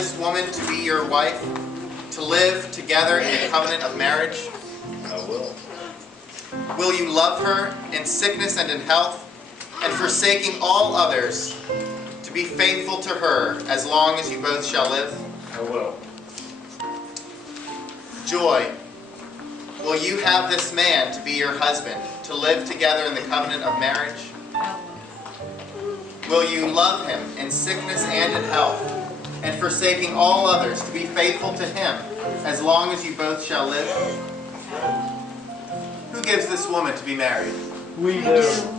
this woman to be your wife, to live together in the covenant of marriage? I will. Will you love her in sickness and in health, and forsaking all others, to be faithful to her as long as you both shall live? I will. Joy, will you have this man to be your husband, to live together in the covenant of marriage? Will you love him in sickness and in health, and forsaking all others, to be faithful to him as long as you both shall live? Who gives this woman to be married? We do.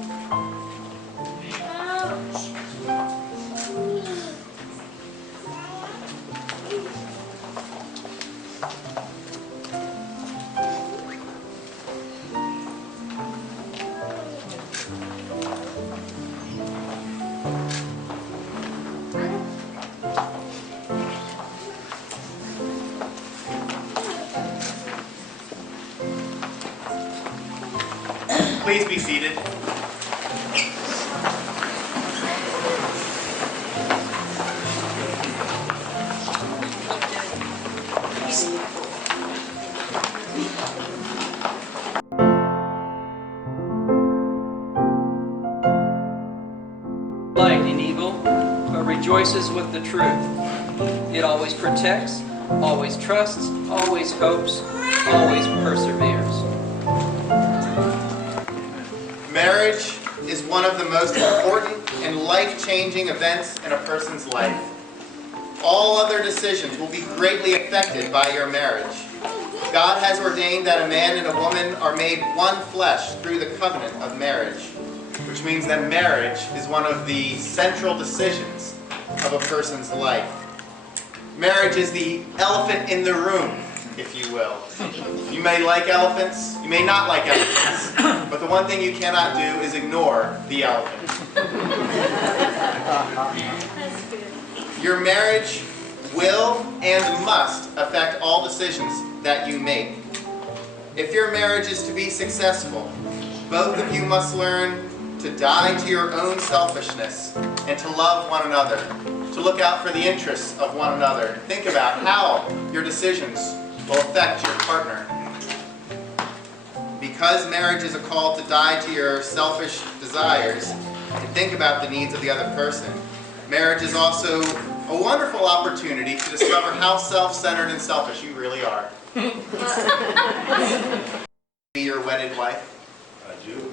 Please be seated. Light in evil, but rejoices with the truth. It always protects, always trusts, always hopes, always perseveres. Marriage is one of the most important and life-changing events in a person's life. All other decisions will be greatly affected by your marriage. God has ordained that a man and a woman are made one flesh through the covenant of marriage, which means that marriage is one of the central decisions of a person's life. Marriage is the elephant in the room, if you will. You may like elephants, you may not like elephants, but the one thing you cannot do is ignore the elephant. Your marriage will and must affect all decisions that you make. If your marriage is to be successful, both of you must learn to die to your own selfishness and to love one another, to look out for the interests of one another. Think about how your decisions will affect your partner. Because marriage is a call to die to your selfish desires and think about the needs of the other person, marriage is also a wonderful opportunity to discover how self-centered and selfish you really are. Be your wedded wife. I do.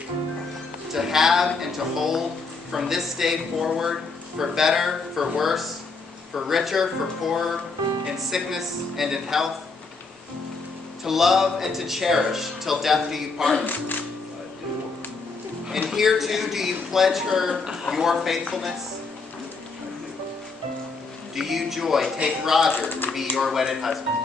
To have and to hold from this day forward, for better, for worse, for richer, for poorer, in sickness and in health. To love and to cherish till death do you part. I do. And here too do you pledge her your faithfulness? Do you, Joy, take Roger to be your wedded husband?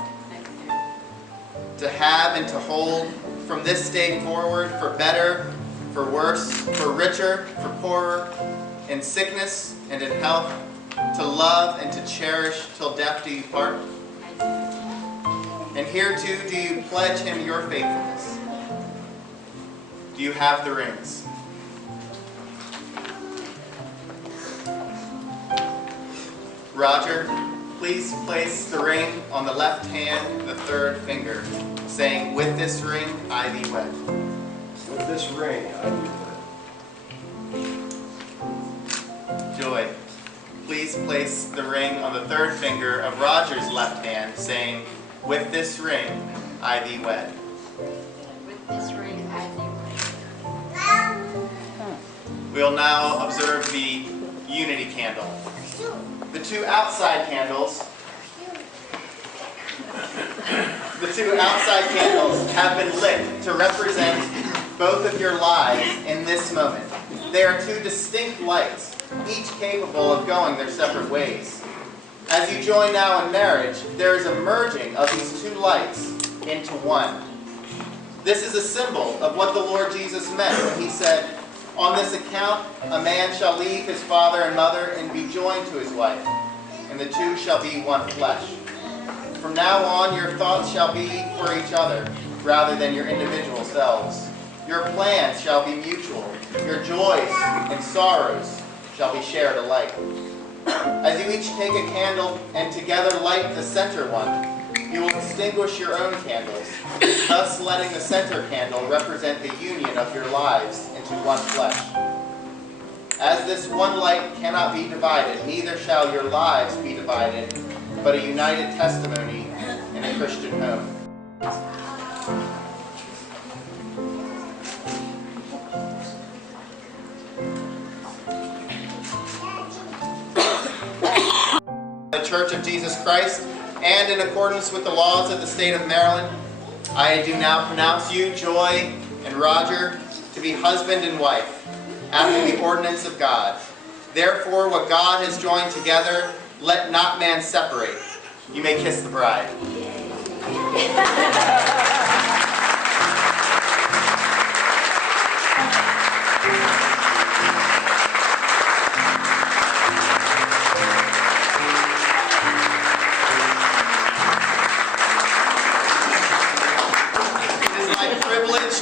To have and to hold from this day forward, for better, for worse, for richer, for poorer, in sickness and in health, to love and to cherish till death do you part? And here too do you pledge him your faithfulness? Do you have the rings? Roger, please place the ring on the left hand, the third finger, saying, "With this ring I thee wed." With this ring, I do that. Joy, please place the ring on the third finger of Roger's left hand, saying, "With this ring I thee wed." With this ring I thee wed. We'll now observe the unity candle. The two outside candles have been lit to represent both of your lives in this moment. They are two distinct lights, each capable of going their separate ways. As you join now in marriage, there is a merging of these two lights into one. This is a symbol of what the Lord Jesus meant when he said, "On this account, a man shall leave his father and mother and be joined to his wife, and the two shall be one flesh." From now on, your thoughts shall be for each other, rather than your individual selves. Your plans shall be mutual. Your joys and sorrows shall be shared alike. As you each take a candle and together light the center one, you will extinguish your own candles, thus letting the center candle represent the union of your lives into one flesh. As this one light cannot be divided, neither shall your lives be divided, but a united testimony in a Christian home. The Church of Jesus Christ, and in accordance with the laws of the state of Maryland, I do now pronounce you, Joy and Roger, to be husband and wife, after the ordinance of God. Therefore, what God has joined together, let not man separate. You may kiss the bride.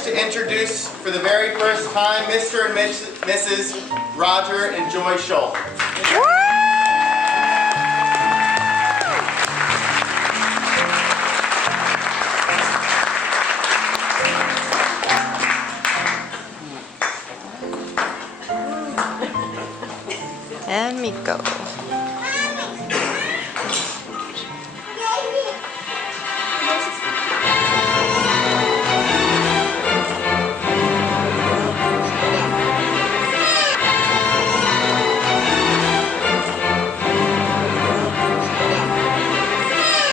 To introduce for the very first time Mr. and Mrs. Roger and Joy Schultz. And Miko.